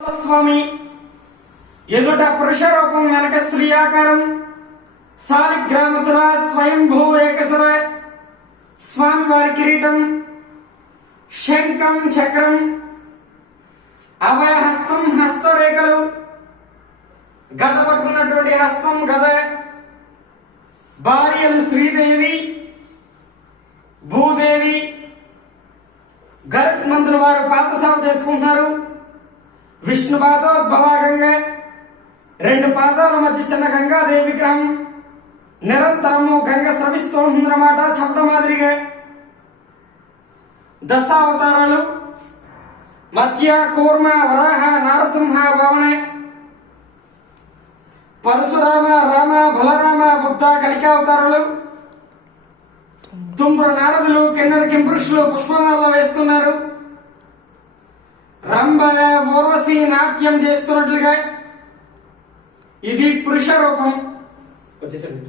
స్వామి ఎదుట పురుష రూపం వెనక స్త్రీ ఆకారం సాలిగ్రామసుర స్వయంభూ ఏకసర స్వామి వారి కిరీటం శంఖం చక్రం అభయహస్తం హస్తరేఖలు గద పట్టుకున్నటువంటి హస్తం గద భార్యలు శ్రీదేవి భూదేవి గరుత్ మంత్రులు వారు పాదసేవ చేసుకుంటున్నారు. విష్ణు పాదోద్భవాగంగా రెండు పాదాల మధ్య చిన్న గంగాదేవి విగ్రహం నిరంతరము గంగ స్రవిస్తూ ఉంటుందన్నమాట. చెప్పడం మాదిరిగా దశావతారాలు మత్య కూర్మ వరాహ నారసింహ భావన పరశురామ రామ బలరామ బుద్ధ కలికావతారాలు తుంబ్రు నారదులు కిన్నర కింపురుషులు పుష్పమాల వేస్తున్నారు. రంభ ఊర్వశి నాట్యం చేస్తున్నట్లుగా ఇది పురుష రూపం. వచ్చేసండి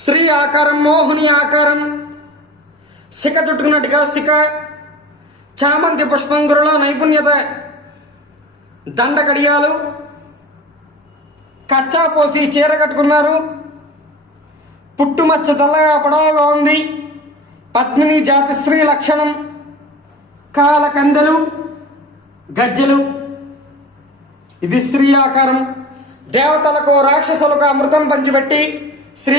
స్త్రీ ఆకారం మోహిని ఆకారం శిఖ చుట్టుకున్నట్టుగా శిఖ చామంతి పుష్పంగురులో నైపుణ్యత దండ కడియాలు కచ్చా పోసి చీర కట్టుకున్నారు. పుట్టుమచ్చ తెల్లగా పొడవుగా ఉంది. పద్మిని జాతి స్త్రీ లక్షణం కాల కందెలు గజ్జెలు ఇది స్త్రీ ఆకారం. దేవతలకు రాక్షసులకు అమృతం పంచిపెట్టి శ్రీ